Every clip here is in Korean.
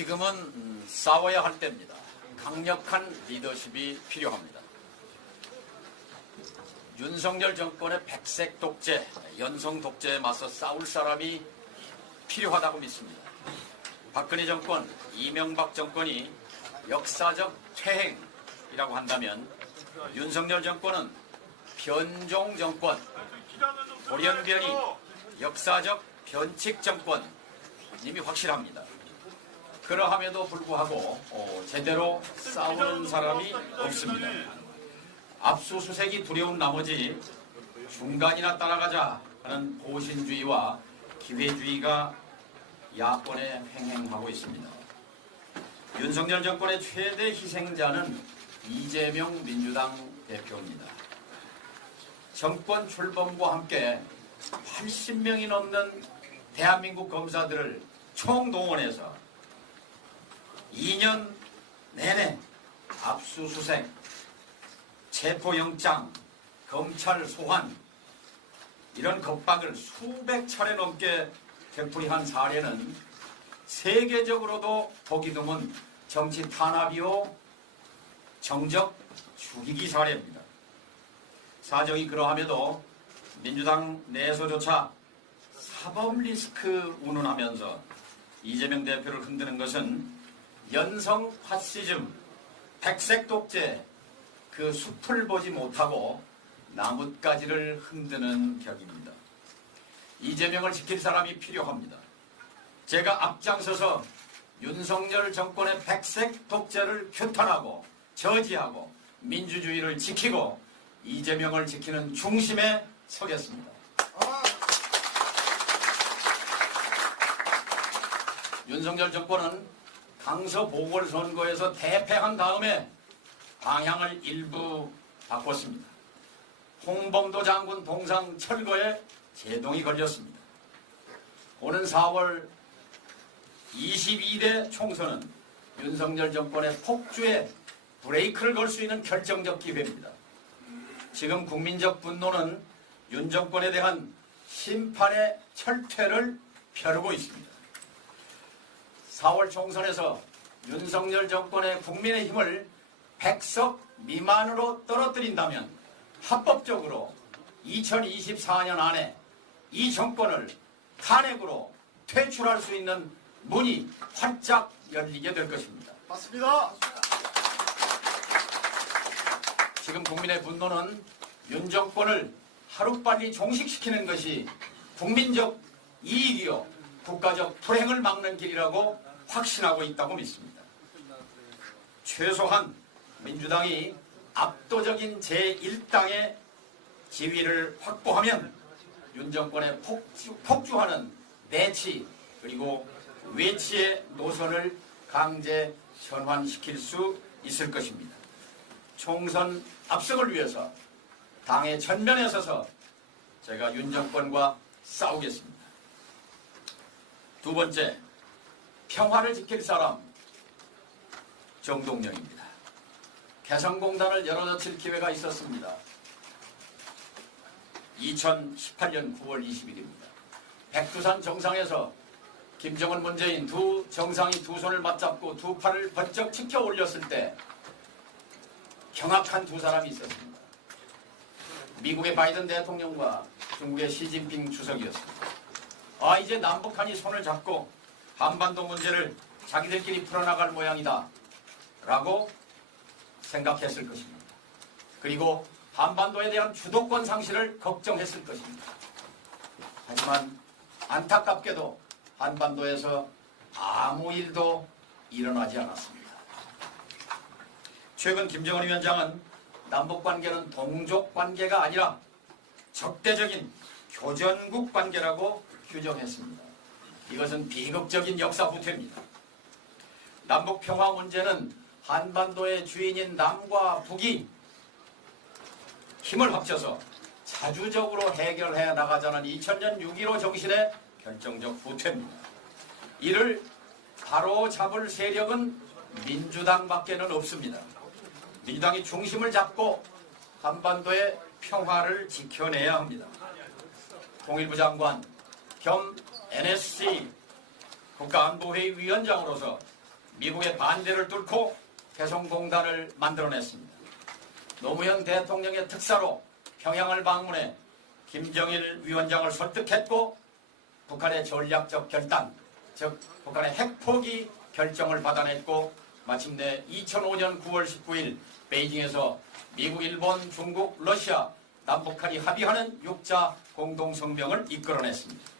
지금은 싸워야 할 때입니다. 강력한 리더십이 필요합니다. 윤석열 정권의 백색 독재, 연성 독재에 맞서 싸울 사람이 필요하다고 믿습니다. 박근혜 정권, 이명박 정권이 역사적 퇴행이라고 한다면 윤석열 정권은 변종 정권, 돌연변이 역사적 변칙 정권 이미 확실합니다. 그러함에도 불구하고 제대로 싸우는 사람이 없습니다. 압수수색이 두려운 나머지 중간이나 따라가자 하는 보신주의와 기회주의가 야권에 횡행하고 있습니다. 윤석열 정권의 최대 희생자는 이재명 민주당 대표입니다. 정권 출범과 함께 80명이 넘는 대한민국 검사들을 총동원해서 2년 내내 압수수색, 체포영장, 검찰 소환 이런 겁박을 수백 차례 넘게 되풀이한 사례는 세계적으로도 보기 드문 정치 탄압이요 정적 죽이기 사례입니다. 사정이 그러함에도 민주당 내에서조차 사법 리스크 운운하면서 이재명 대표를 흔드는 것은 연성 파시즘, 백색 독재 그 숲을 보지 못하고 나뭇가지를 흔드는 격입니다. 이재명을 지킬 사람이 필요합니다. 제가 앞장서서 윤석열 정권의 백색 독재를 규탄하고 저지하고 민주주의를 지키고 이재명을 지키는 중심에 서겠습니다. 윤석열 정권은 강서 보궐선거에서 대패한 다음에 방향을 일부 바꿨습니다. 홍범도 장군 동상 철거에 제동이 걸렸습니다. 오는 4월 22대 총선은 윤석열 정권의 폭주에 브레이크를 걸 수 있는 결정적 기회입니다. 지금 국민적 분노는 윤 정권에 대한 심판의 철퇴를 펴르고 있습니다. 4월 총선에서 윤석열 정권의 국민의힘을 100석 미만으로 떨어뜨린다면 합법적으로 2024년 안에 이 정권을 탄핵으로 퇴출할 수 있는 문이 활짝 열리게 될 것입니다. 맞습니다. 지금 국민의 분노는 윤 정권을 하루빨리 종식시키는 것이 국민적 이익이요 국가적 불행을 막는 길이라고 확신하고 있다고 믿습니다. 최소한 민주당이 압도적인 제1당의 지위를 확보하면 윤 정권의 폭주하는 내치 그리고 외치의 노선을 강제 전환시킬 수 있을 것입니다. 총선 압승을 위해서 당의 전면에 서서 제가 윤 정권과 싸우겠습니다. 두 번째, 평화를 지킬 사람 정동영입니다. 개성공단을 열어젖힐 기회가 있었습니다. 2018년 9월 20일입니다. 백두산 정상에서 김정은 문재인 두 정상이 두 손을 맞잡고 두 팔을 번쩍 치켜 올렸을 때 경악한 두 사람이 있었습니다. 미국의 바이든 대통령과 중국의 시진핑 주석이었습니다. 이제 남북한이 손을 잡고 한반도 문제를 자기들끼리 풀어나갈 모양이다 라고 생각했을 것입니다. 그리고 한반도에 대한 주도권 상실을 걱정했을 것입니다. 하지만 안타깝게도 한반도에서 아무 일도 일어나지 않았습니다. 최근 김정은 위원장은 남북관계는 동족관계가 아니라 적대적인 교전국 관계라고 규정했습니다. 이것은 비극적인 역사 후퇴입니다. 남북평화 문제는 한반도의 주인인 남과 북이 힘을 합쳐서 자주적으로 해결해 나가자는 2000년 6.15 정신의 결정적 후퇴입니다. 이를 바로잡을 세력은 민주당밖에는 없습니다. 민주당이 중심을 잡고 한반도의 평화를 지켜내야 합니다. 통일부 장관 겸 NSC 국가안보회의 위원장으로서 미국의 반대를 뚫고 개성공단을 만들어냈습니다. 노무현 대통령의 특사로 평양을 방문해 김정일 위원장을 설득했고 북한의 전략적 결단, 즉 북한의 핵포기 결정을 받아냈고 마침내 2005년 9월 19일 베이징에서 미국, 일본, 중국, 러시아, 남북한이 합의하는 6자 공동성명을 이끌어냈습니다.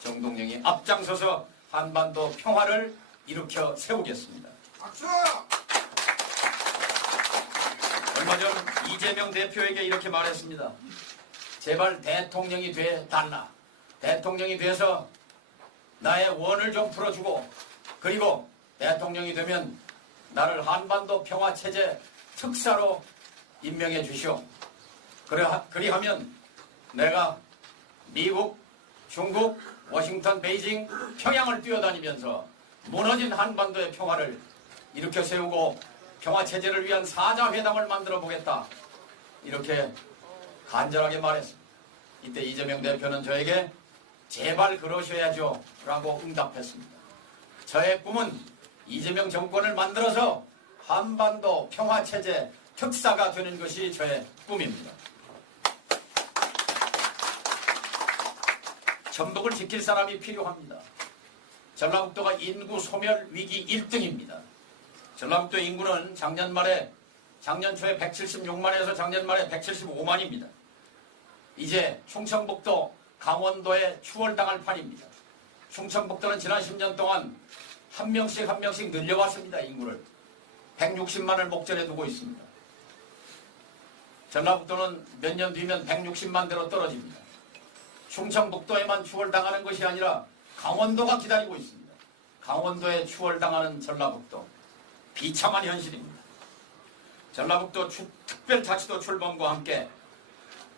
정동영이 앞장서서 한반도 평화를 일으켜 세우겠습니다. 박수! 얼마 전 이재명 대표에게 이렇게 말했습니다. 제발 대통령이 돼달라. 대통령이 돼서 나의 원을 좀 풀어주고 그리고 대통령이 되면 나를 한반도 평화체제 특사로 임명해 주시오. 그리하면 내가 미국, 중국, 워싱턴, 베이징, 평양을 뛰어다니면서 무너진 한반도의 평화를 일으켜 세우고 평화체제를 위한 사자회담을 만들어 보겠다. 이렇게 간절하게 말했습니다. 이때 이재명 대표는 저에게 제발 그러셔야죠 라고 응답했습니다. 저의 꿈은 이재명 정권을 만들어서 한반도 평화체제 특사가 되는 것이 저의 꿈입니다. 전북을 지킬 사람이 필요합니다. 전라북도가 인구 소멸 위기 1등입니다. 전라북도 인구는 작년 초에 176만에서 작년 말에 175만입니다. 이제 충청북도, 강원도에 추월당할 판입니다. 충청북도는 지난 10년 동안 한 명씩 늘려왔습니다. 인구를. 160만을 목전에 두고 있습니다. 전라북도는 몇 년 뒤면 160만대로 떨어집니다. 충청북도에만 추월당하는 것이 아니라 강원도가 기다리고 있습니다. 강원도에 추월당하는 전라북도. 비참한 현실입니다. 전라북도 특별자치도 출범과 함께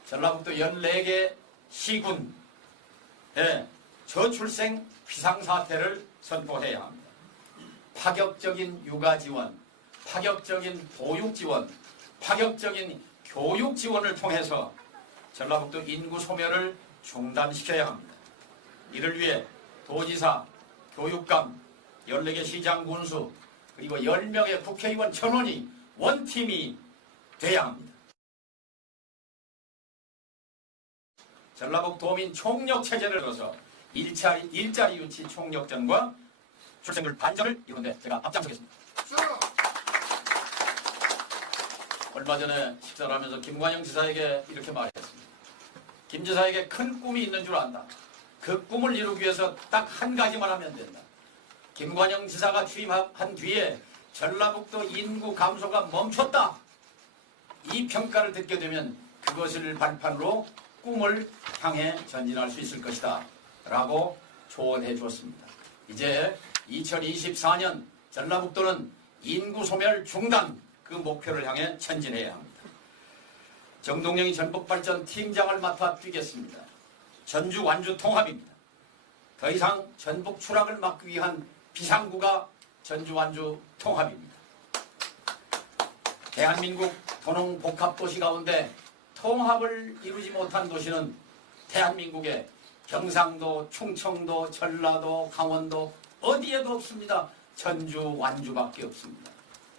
전라북도 14개 시군에 저출생 비상사태를 선포해야 합니다. 파격적인 육아 지원, 파격적인 보육 지원, 파격적인 교육 지원을 통해서 전라북도 인구 소멸을 중단시켜야 합니다. 이를 위해 도지사, 교육감, 14개 시장 군수, 그리고 10명의 국회의원 1000원이 원팀이 돼야 합니다. 전라북도민 총력체제를 들어서 일자리 유치 총력전과 출생률 반전을 이루는데 제가 앞장서겠습니다. 얼마 전에 식사를 하면서 김관영 지사에게 이렇게 말했습니다. 김 지사에게 큰 꿈이 있는 줄 안다. 그 꿈을 이루기 위해서 딱 한 가지만 하면 된다. 김관영 지사가 취임한 뒤에 전라북도 인구 감소가 멈췄다. 이 평가를 듣게 되면 그것을 발판으로 꿈을 향해 전진할 수 있을 것이다. 라고 조언해 주었습니다. 이제 2024년 전라북도는 인구 소멸 중단 그 목표를 향해 전진해야 합니다. 정동영이 전북발전 팀장을 맡아 뛰겠습니다. 전주 완주 통합입니다. 더 이상 전북 추락을 막기 위한 비상구가 전주 완주 통합입니다. 대한민국 도농복합도시 가운데 통합을 이루지 못한 도시는 대한민국의 경상도, 충청도, 전라도, 강원도 어디에도 없습니다. 전주, 완주밖에 없습니다.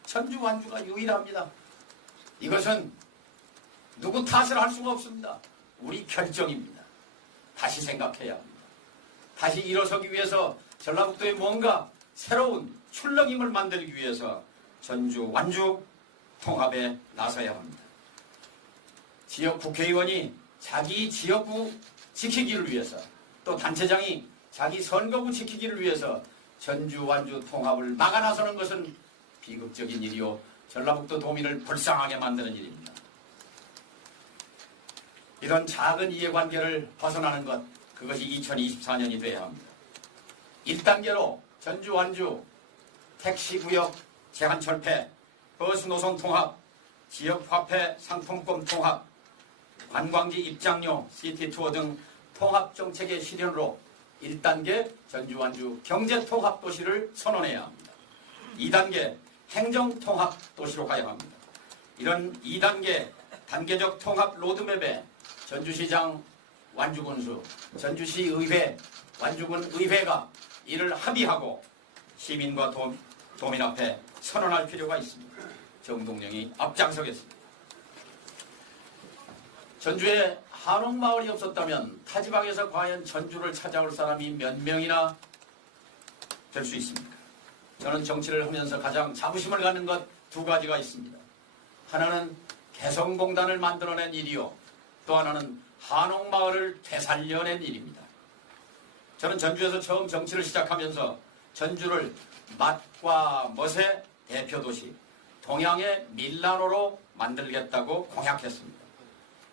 전주, 완주가 유일합니다. 이것은 누구 탓을 할 수가 없습니다. 우리 결정입니다. 다시 생각해야 합니다. 다시 일어서기 위해서 전라북도에 뭔가 새로운 출렁임을 만들기 위해서 전주, 완주 통합에 나서야 합니다. 지역 국회의원이 자기 지역구 지키기를 위해서 또 단체장이 자기 선거구 지키기를 위해서 전주, 완주 통합을 막아 나서는 것은 비극적인 일이요. 전라북도 도민을 불쌍하게 만드는 일입니다. 이런 작은 이해관계를 벗어나는 것, 그것이 2024년이 돼야 합니다. 1단계로 전주, 완주, 택시구역 제한 철폐, 버스노선 통합, 지역화폐 상품권 통합, 관광지 입장료, 시티투어 등 통합정책의 실현으로 1단계 전주, 완주 경제통합도시를 선언해야 합니다. 2단계 행정통합도시로 가야 합니다. 이런 2단계 단계적 통합 로드맵에 전주시장, 완주군수, 전주시의회, 완주군 의회가 이를 합의하고 도민 앞에 선언할 필요가 있습니다. 정동영이 앞장서겠습니다. 전주에 한옥마을이 없었다면 타지방에서 과연 전주를 찾아올 사람이 몇 명이나 될 수 있습니까? 저는 정치를 하면서 가장 자부심을 갖는 것 두 가지가 있습니다. 하나는 개성공단을 만들어낸 일이요, 또 하나는 한옥마을을 되살려낸 일입니다. 저는 전주에서 처음 정치를 시작하면서 전주를 맛과 멋의 대표도시, 동양의 밀라노로 만들겠다고 공약했습니다.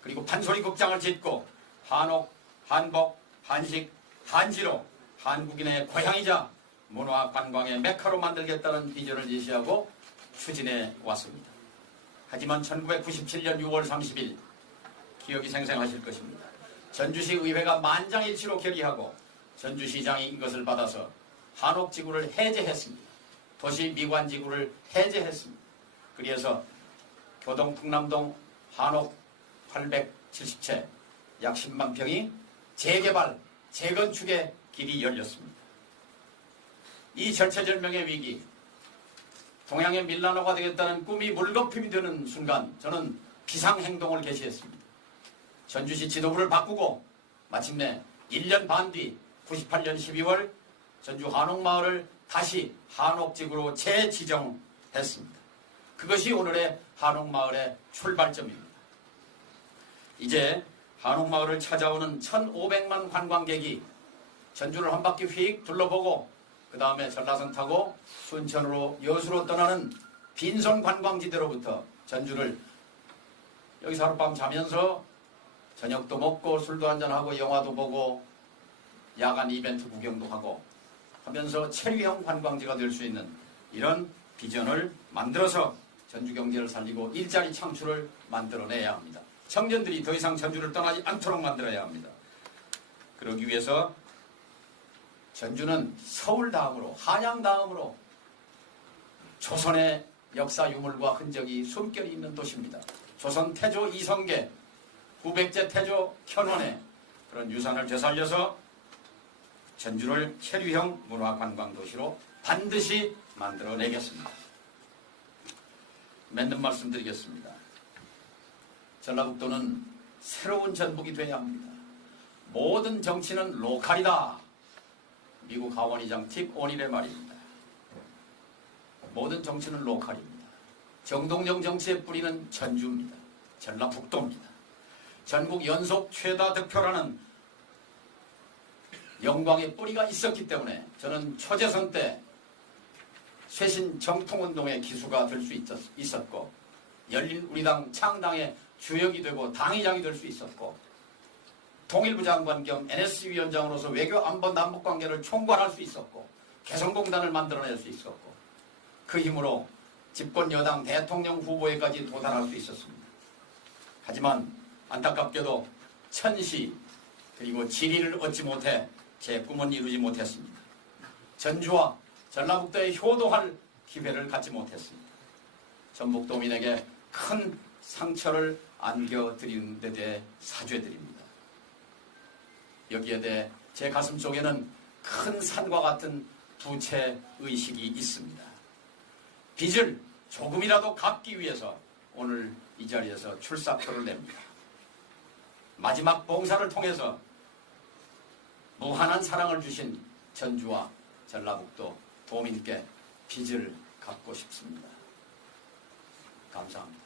그리고 판소리 극장을 짓고 한옥, 한복, 한식, 한지로 한국인의 고향이자 문화 관광의 메카로 만들겠다는 비전을 제시하고 추진해 왔습니다. 하지만 1997년 6월 30일 기억이 생생하실 것입니다. 전주시 의회가 만장일치로 결의하고 전주시장이 이것을 받아서 한옥지구를 해제했습니다. 도시 미관지구를 해제했습니다. 그래서 교동 풍남동 한옥 870채 약 10만 평이 재개발, 재건축의 길이 열렸습니다. 이 절체절명의 위기, 동양의 밀라노가 되겠다는 꿈이 물거품이 되는 순간 저는 비상행동을 개시했습니다. 전주시 지도부를 바꾸고 마침내 1년 반 뒤 98년 12월 전주 한옥마을을 다시 한옥지구로 재지정했습니다. 그것이 오늘의 한옥마을의 출발점입니다. 이제 한옥마을을 찾아오는 1,500만 관광객이 전주를 한 바퀴 휙 둘러보고 그 다음에 전라선 타고 순천으로 여수로 떠나는 빈손 관광지대로부터 전주를 여기서 하룻밤 자면서 저녁도 먹고 술도 한잔하고 영화도 보고 야간 이벤트 구경도 하고 하면서 체류형 관광지가 될 수 있는 이런 비전을 만들어서 전주 경제를 살리고 일자리 창출을 만들어내야 합니다. 청년들이 더 이상 전주를 떠나지 않도록 만들어야 합니다. 그러기 위해서 전주는 서울 다음으로, 한양 다음으로 조선의 역사 유물과 흔적이 숨결이 있는 도시입니다. 조선 태조 이성계, 후백제 태조 현원의 그런 유산을 되살려서 전주를 체류형 문화관광도시로 반드시 만들어내겠습니다. 맺는 말씀 드리겠습니다. 전라북도는 새로운 전북이 되어야 합니다. 모든 정치는 로컬이다. 미국 하원의장 틱 오닐의 말입니다. 모든 정치는 로컬입니다. 정동영 정치의 뿌리는 전주입니다. 전라북도입니다. 전국 연속 최다 득표라는 영광의 뿌리가 있었기 때문에 저는 초재선 때 쇄신 정통운동의 기수가 될 수 있었고 열린우리당 창당의 주역이 되고 당의장이 될 수 있었고 통일부 장관 겸 NS위원장으로서 외교 안보 남북관계를 총괄할 수 있었고 개성공단을 만들어낼 수 있었고 그 힘으로 집권 여당 대통령 후보에까지 도달할 수 있었습니다. 하지만 안타깝게도 천시 그리고 지리를 얻지 못해 제 꿈은 이루지 못했습니다. 전주와 전라북도에 효도할 기회를 갖지 못했습니다. 전북도민에게 큰 상처를 안겨드리는 데 대해 사죄드립니다. 여기에 대해 제 가슴 속에는 큰 산과 같은 부채의식이 있습니다. 빚을 조금이라도 갚기 위해서 오늘 이 자리에서 출사표를 냅니다. 마지막 봉사를 통해서 무한한 사랑을 주신 전주와 전라북도 도민께 빚을 갚고 싶습니다. 감사합니다.